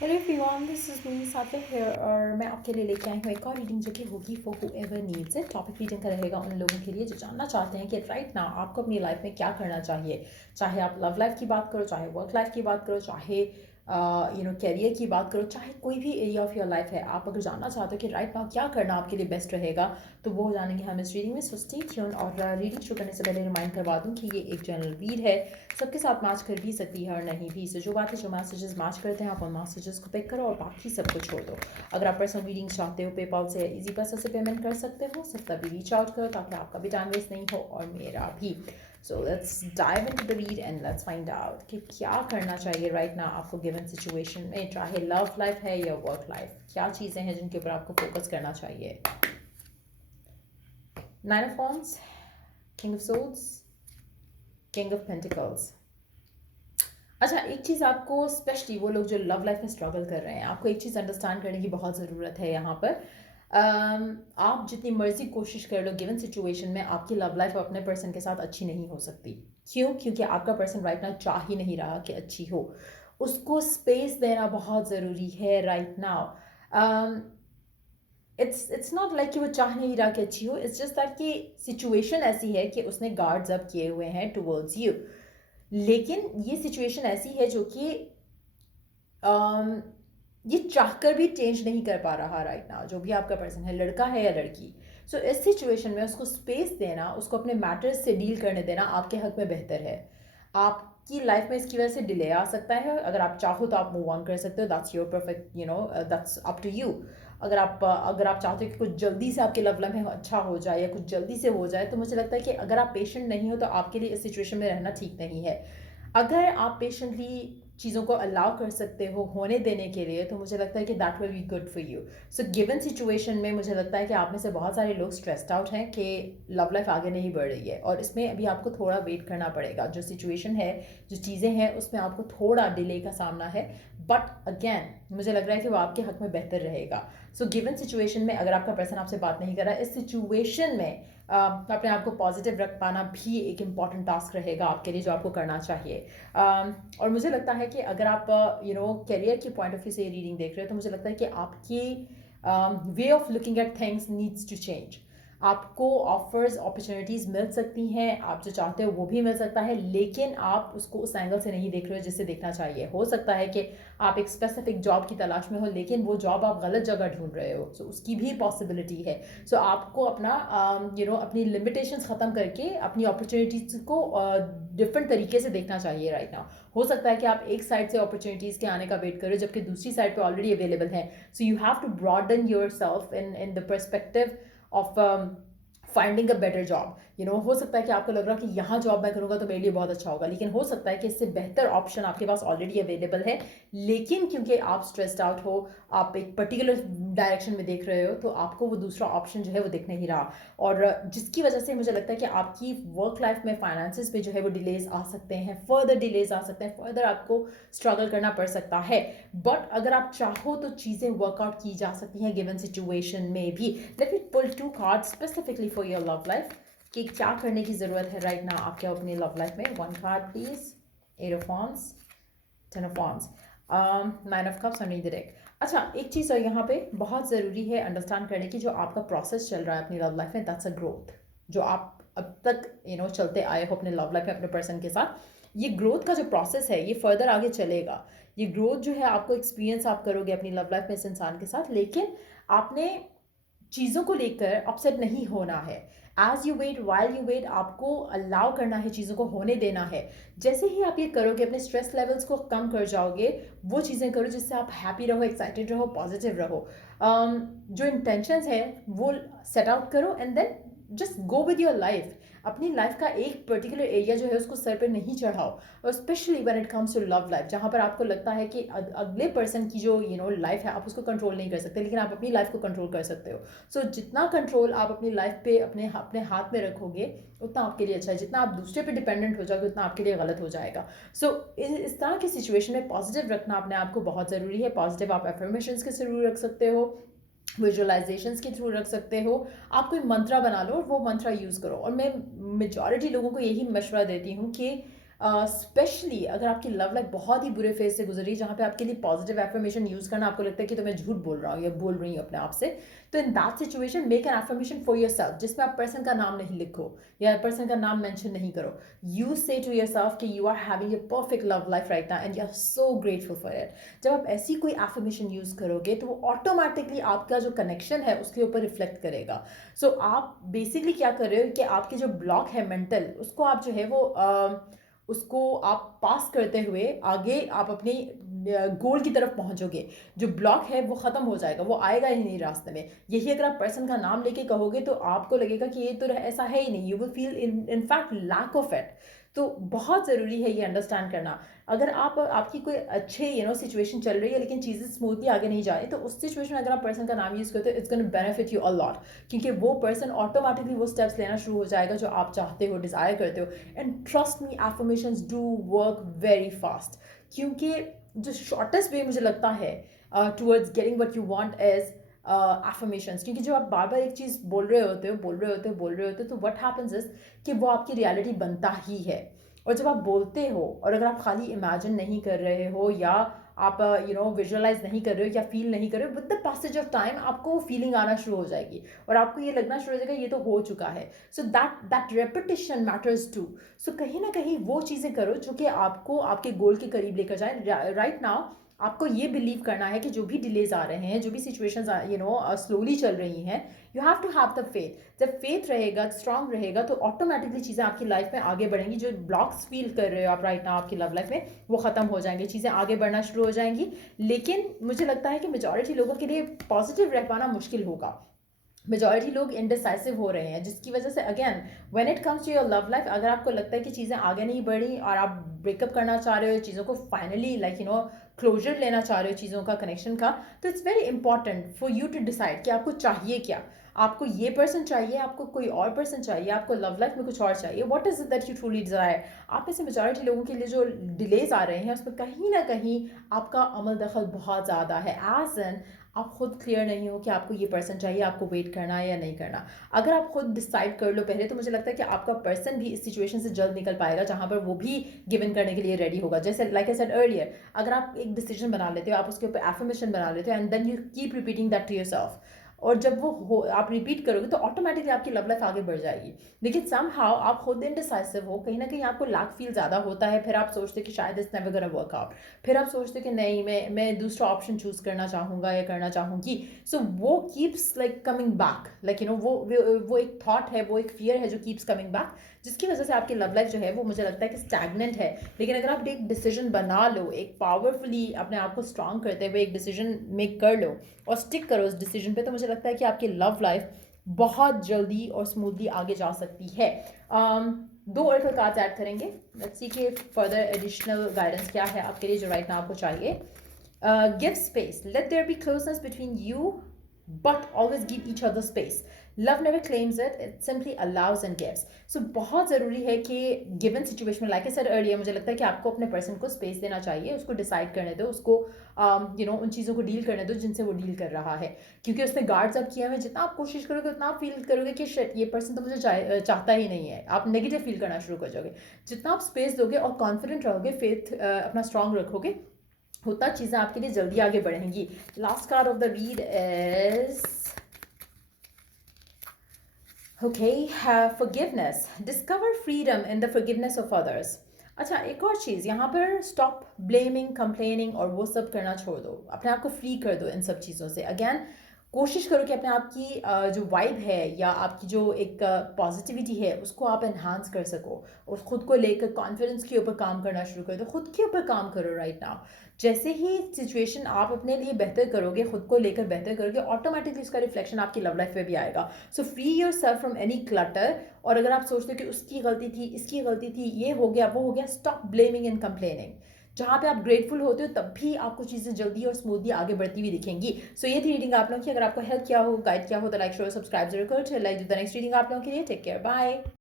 Hello everyone, this is me Sathvik here और मैं आपके लिए लेके आई हूँ एक और रीडिंग जो कि होगी for whoever needs it. Topic reading का रहेगा उन लोगों के लिए जो जानना चाहते हैं कि राइट नाउ आपको अपनी लाइफ में क्या करना चाहिए। चाहे आप लव लाइफ की बात करो, चाहे वर्क लाइफ की बात करो, चाहे कैरियर की बात करो, चाहे कोई भी एरिया ऑफ योर लाइफ है, आप अगर जानना चाहते हो कि राइट नाउ क्या करना आपके लिए बेस्ट रहेगा, तो वो जानेंगे हम इस रीडिंग में। So stay tune. और रीडिंग शुरू करने से पहले रिमाइंड करवा दूँ कि ये एक जनरल रीड है, सबके साथ मैच कर भी सकती है और नहीं भी। सो जो बातें जो मैसेजेस मैच करते हैं आप उन मैसेजेस को पिक करो और बाकी सब को छोड़ दो। अगर आप पर्सनल रीडिंग चाहते हो, पेपॉल से इजी पैसा से पेमेंट कर सकते हो, सिर्फ तभी रीच आउट करो ताकि आपका भी टाइम वेस्ट नहीं हो और मेरा भी। So let's dive into the read and let's find out कि क्या करना चाहिए राइट नाउ आपको गिवन सिचुएशन में, चाहे लव लाइफ है या वर्क लाइफ। क्या चीज़ें हैं जिनके ऊपर आपको फोकस करना चाहिए। Nine of wands, king of swords, king of pentacles. अच्छा, एक चीज़ आपको स्पेशली वो लोग जो लव लाइफ में स्ट्रगल कर रहे हैं, आपको एक चीज़ अंडरस्टैंड करने की बहुत ज़रूरत है यहाँ पर। आप जितनी मर्जी कोशिश कर लो गिवन सिचुएशन में, आपकी लव लाइफ अपने पर्सन के साथ अच्छी नहीं हो सकती। क्यों? क्योंकि आपका पर्सन राइट नाउ चाह ही नहीं रहा कि अच्छी हो। उसको स्पेस देना बहुत ज़रूरी है right now. It's not like कि वो चाह नहीं रहा कि अच्छी हो, इट्स जस्ट दैट कि सिचुएशन ऐसी है कि उसने गार्ड्स अप किए हुए हैं टुवर्ड्स यू। लेकिन ये सिचुएशन ऐसी है जो कि ये चाहकर भी चेंज नहीं कर पा रहा राइट नाउ, जो भी आपका पर्सन है, लड़का है या लड़की। सो इस सिचुएशन में उसको स्पेस देना, उसको अपने मैटर्स से डील करने देना आपके हक में बेहतर है। आपकी लाइफ में इसकी वजह से डिले आ सकता है, अगर आप चाहो तो आप मूव ऑन कर सकते हो, that's your perfect, that's up to you. अगर आप चाहते हो कि कुछ जल्दी से आपके लव लाइफ में अच्छा हो जाए या कुछ जल्दी से हो जाए, तो मुझे लगता है कि अगर आप पेशेंट नहीं हो तो आपके लिए इस सिचुएशन में रहना ठीक नहीं है। अगर आप पेशेंटली चीज़ों को अलाउ कर सकते हो होने देने के लिए, तो मुझे लगता है कि that will be good for you. So given situation में मुझे लगता है कि आप में से बहुत सारे लोग स्ट्रेस्ड आउट हैं कि लव लाइफ आगे नहीं बढ़ रही है, और इसमें अभी आपको थोड़ा वेट करना पड़ेगा। जो सिचुएशन है, जो चीज़ें हैं, उसमें आपको थोड़ा डिले का सामना है, बट अगेन मुझे लग रहा है कि वो आपके हक में बेहतर रहेगा। सो गिवन सिचुएशन में अगर आपका पर्सन आपसे बात नहीं कर रहा है, इस सिचुएशन में अपने आप को पॉजिटिव रख पाना भी एक इम्पॉर्टेंट टास्क रहेगा आपके लिए, जो आपको करना चाहिए। और मुझे लगता है कि अगर आप करियर के पॉइंट ऑफ व्यू से रीडिंग देख रहे हो, तो मुझे लगता है कि आपकी way of looking at things needs to change. आपको ऑफर्स, अपॉर्चुनिटीज़ मिल सकती हैं, आप जो चाहते हो वो भी मिल सकता है, लेकिन आप उसको उस एंगल से नहीं देख रहे हो जिससे देखना चाहिए। हो सकता है कि आप एक स्पेसिफिक जॉब की तलाश में हो, लेकिन वो जॉब आप गलत जगह ढूंढ रहे हो, सो उसकी भी पॉसिबिलिटी है। सो आपको अपना अपनी लिमिटेशंस ख़त्म करके अपनी अपॉर्चुनिटीज़ को डिफरेंट तरीके से देखना चाहिए राइट नाउ। हो सकता है कि आप एक साइड से अपॉर्चुनिटीज़ के आने का वेट करो, जबकि दूसरी साइड पे ऑलरेडी अवेलेबल है। So you have to broaden yourself in the perspective of finding a better job. हो सकता है कि आपको लग रहा है कि यहाँ जॉब मैं करूँगा तो मेरे लिए बहुत अच्छा होगा, लेकिन हो सकता है कि इससे बेहतर ऑप्शन आपके पास ऑलरेडी अवेलेबल है, लेकिन क्योंकि आप स्ट्रेस्ड आउट हो, आप एक पर्टिकुलर डायरेक्शन में देख रहे हो, तो आपको वो दूसरा ऑप्शन जो है वो दिख नहीं रहा। और जिसकी वजह से मुझे लगता है कि आपकी वर्क लाइफ में फाइनेंसिस पे जो है वो डिलेज आ सकते हैं, फर्दर डिलेज आ सकते हैं, फर्दर आपको स्ट्रगल करना पड़ सकता है। बट अगर आप चाहो तो चीज़ें वर्कआउट की जा सकती हैं गिवन सिचुएशन में भी। Let me pull two cards specifically for your love life कि क्या करने की ज़रूरत है राइट नाउ आपके अपनी लव लाइफ में। One card please. Eight of wands, ten of wands, nine of cups और नीड द डेक। अच्छा, एक चीज़ और यहाँ पे बहुत ज़रूरी है अंडरस्टैंड करने की, जो आपका प्रोसेस चल रहा है अपनी लव लाइफ में, दैट्स अ ग्रोथ। जो आप अब तक चलते आए हो अपने लव लाइफ में अपने पर्सन के साथ, ये ग्रोथ का जो प्रोसेस है ये फर्दर आगे चलेगा। ये ग्रोथ जो है आपको एक्सपीरियंस आप करोगे अपनी लव लाइफ में इस इंसान के साथ, लेकिन आपने चीज़ों को लेकर अपसेट नहीं होना है। As you wait, while you wait, आपको अलाउ करना है, चीज़ों को होने देना है। जैसे ही आप ये करोगे, अपने स्ट्रेस लेवल्स को कम कर जाओगे, वो चीज़ें करो जिससे आप हैप्पी रहो, एक्साइटेड रहो, पॉजिटिव रहो। जो इंटेंशंस है वो सेट आउट करो and then just go with your life. अपनी लाइफ का एक पर्टिकुलर एरिया जो है उसको सर पे नहीं चढ़ाओ, और specially when it comes to love life, जहाँ पर आपको लगता है कि अगले पर्सन की जो लाइफ है आप उसको कंट्रोल नहीं कर सकते, लेकिन आप अपनी लाइफ को कंट्रोल कर सकते हो। सो जितना कंट्रोल आप अपनी लाइफ पे अपने अपने हाथ में रखोगे, उतना आपके लिए अच्छा है। जितना आप दूसरे पे डिपेंडेंट हो जाओगे, उतना आपके लिए गलत हो जाएगा। सो इस तरह की सिचुएशन में पॉजिटिव रखना अपने आप को बहुत ज़रूरी है। पॉजिटिव आप एफर्मेशंस के थ्रू रख सकते हो, विजुअलाइजेशंस के थ्रू रख सकते हो। आप कोई मंत्रा बना लो और वो मंत्रा यूज़ करो। और मैं मेजॉरिटी लोगों को यही मशवरा देती हूँ कि स्पेशली अगर आपकी लव लाइफ बहुत ही बुरे फेज से गुजर रही है, जहाँ पे आपके लिए पॉजिटिव एफर्मेशन यूज़ करना आपको लगता है कि तो मैं झूठ बोल रहा हूँ या बोल रही हूँ अपने आप से, तो in that situation make an affirmation for your self, जिसमें आप पर्सन का नाम नहीं लिखो या पर्सन का नाम मेंशन नहीं करो. You say to yourself कि you are having a perfect love life right now and you are so grateful for it. जब आप ऐसी कोई एफर्मेशन यूज़ करोगे तो वो ऑटोमेटिकली आपका जो कनेक्शन है उसके ऊपर रिफ्लेक्ट करेगा. सो आप बेसिकली क्या कर रहे हो कि आपके जो ब्लॉक है मेंटल, उसको आप जो है वो उसको आप पास करते हुए आगे आप अपनी गोल की तरफ पहुंचोगे. जो ब्लॉक है वो ख़त्म हो जाएगा, वो आएगा ही नहीं रास्ते में. यही अगर आप पर्सन का नाम लेके कहोगे तो आपको लगेगा कि ये तो ऐसा है ही नहीं. You will feel in fact lack of it. तो बहुत ज़रूरी है ये अंडरस्टैंड करना. अगर आपकी कोई अच्छे सिचुएशन चल रही है लेकिन चीज़ें स्मूथली आगे नहीं जा रही, तो उस सिचुएशन में अगर आप पर्सन का नाम यूज़ करते हो, it's gonna benefit you a lot. क्योंकि वो पर्सन ऑटोमेटिकली वो स्टेप्स लेना शुरू हो जाएगा जो आप चाहते हो, डिज़ायर करते हो. And trust me, affirmations do work very fast. क्योंकि जो शॉर्टेस्ट वे मुझे लगता है towards getting what you want is affirmations. क्योंकि जब आप बार बार एक चीज़ बोल रहे होते हो तो व्हाट हैपेंस इज कि वो आपकी रियलिटी बनता ही है. और जब आप बोलते हो और अगर आप खाली इमेजिन नहीं कर रहे हो या आप विजुअलाइज नहीं कर रहे हो या फील नहीं कर रहे हो, with the passage of time आपको फीलिंग आना शुरू हो जाएगी और आपको ये लगना शुरू हो जाएगा ये तो हो चुका है. So that reputation matters too. So कहीं ना कहीं वो चीज़ें करो जो कि आपको आपके गोल के करीब लेकर जाए. राइट नाउ आपको ये बिलीव करना है कि जो भी डिलेज आ रहे हैं, जो भी सिचुएशंस स्लोली चल रही हैं, you have to have the faith. जब फेथ रहेगा, स्ट्रांग रहेगा, तो ऑटोमेटिकली चीज़ें आपकी लाइफ में आगे बढ़ेंगी. जो ब्लॉक्स फील कर रहे हो आप राइट नाउ आपकी लव लाइफ में, वो ख़त्म हो जाएंगे, चीज़ें आगे बढ़ना शुरू हो जाएंगी. लेकिन मुझे लगता है कि मेजॉरिटी लोगों के लिए पॉजिटिव रह पाना मुश्किल होगा. मेजॉरिटी लोग इंडिसाइसिव हो रहे हैं, जिसकी वजह से again when it comes to your love life, अगर आपको लगता है कि चीज़ें आगे नहीं बढ़ी और आप ब्रेकअप करना चाह रहे हो, चीज़ों को फाइनली क्लोजर लेना चाह रहे हो चीज़ों का, कनेक्शन का, तो it's very important for you to decide कि आपको चाहिए क्या. आपको ये पर्सन चाहिए, आपको कोई और पर्सन चाहिए, आपको लव लाइफ में कुछ और चाहिए. What is it that you truly desire. आप में से मेजॉरिटी लोगों के लिए जो डिलेज आ रहे हैं उसमें कहीं ना कहीं आपका अमल दखल बहुत ज़्यादा है. एज एन आप खुद क्लियर नहीं हो कि आपको ये पर्सन चाहिए, आपको वेट करना है या नहीं करना. अगर आप खुद डिसाइड कर लो पहले, तो मुझे लगता है कि आपका पर्सन भी इस सिचुएशन से जल्द निकल पाएगा जहां पर वो भी गिव इन करने के लिए रेडी होगा. जैसे लाइक आई सेड अर्लियर, अगर आप एक डिसीजन बना लेते हो, आप उसके ऊपर एफर्मेशन बना लेते हो and then you keep repeating that to yourself, और जब वो हो आप रिपीट करोगे तो ऑटोमेटिकली आपकी लव लाइफ आगे बढ़ जाएगी. लेकिन सम हाउ आप खुद इनडिसाइसिव हो, कहीं ना कहीं आपको लैक फील ज़्यादा होता है, फिर आप सोचते हो कि शायद it's never gonna work out, फिर आप सोचते हो कि नहीं मैं दूसरा ऑप्शन चूज़ करना चाहूँगा या करना चाहूँगी. सो वो keeps like coming back, like वो एक थॉट है, वो एक फियर है जो कीप्स कमिंग बैक, जिसकी वजह से आपकी लव लाइफ जो है वो मुझे लगता है कि स्टैगनेंट है. लेकिन अगर आप एक डिसीजन बना लो, एक पावरफुली अपने आप को स्ट्रांग करते हुए एक डिसीजन मेक कर लो और स्टिक करो उस डिसीजन पे, तो मुझे लगता है कि आपकी लव लाइफ बहुत जल्दी और स्मूथली आगे जा सकती है. दो और कार्ड्स ऐड करेंगे. लेट्स सी कि फर्दर एडिशनल गाइडेंस क्या है आपके लिए जो राइट नाउ आपको चाहिए. Give space, let there be closeness between you, but always give each other space. Love never claims it, it simply allows and gives. So बहुत ज़रूरी है कि given situation में, like I said earlier, मुझे लगता है कि आपको अपने person को space देना चाहिए, उसको decide करने दो, उसको उन चीज़ों को डील करने दो जिनसे वो डील कर रहा है. क्योंकि उसने गार्ड्स अप किए हुए, जितना आप कोशिश करोगे उतना आप फील करोगे कि शिट ये पर्सन तो मुझे चाहता ही नहीं है. आप नेगेटिव फील करना शुरू कर जाओगे. जितना आप स्पेस दोगे और कॉन्फिडेंट रहोगे, फेथ अपना स्ट्रांग रखोगे, उतना चीज़ें आपके लिए जल्दी आगे बढ़ेंगी. Last card of the read is forgiveness. Discover freedom in the forgiveness of others. अच्छा, एक और चीज़ यहाँ पर, स्टॉप ब्लेमिंग, कंप्लेनिंग और वो सब करना छोड़ दो. अपने आप को फ्री कर दो इन सब चीज़ों से. अगेन कोशिश करो कि अपने आप की जो वाइब है या आपकी जो एक पॉजिटिविटी है उसको आप एनहांस कर सको और ख़ुद को लेकर कॉन्फिडेंस के ऊपर काम करना शुरू करो. तो ख़ुद के ऊपर काम करो राइट नाउ. जैसे ही सिचुएशन आप अपने लिए बेहतर करोगे, ख़ुद को लेकर बेहतर करोगे, ऑटोमेटिकली उसका रिफ्लेक्शन आपकी लव लाइफ में भी आएगा. So free your self from any clutter. और अगर आप सोचते हो कि उसकी गलती थी, इसकी गलती थी, ये हो गया, वो हो गया, स्टॉप ब्लेमिंग एंड कंप्लेनिंग. जहाँ पे आप ग्रेटफुल होते हो तब भी आपको चीज़ें जल्दी और स्मूथली आगे बढ़ती हुई दिखेंगी. सो ये थी रीडिंग आप लोगों की. अगर आपको हेल्प किया हो, गाइड किया हो, तो लाइक, शेयर, सब्सक्राइब जरूर करो. लाइक द नेक्स्ट रीडिंग आप लोगों के लिए. Take care, bye.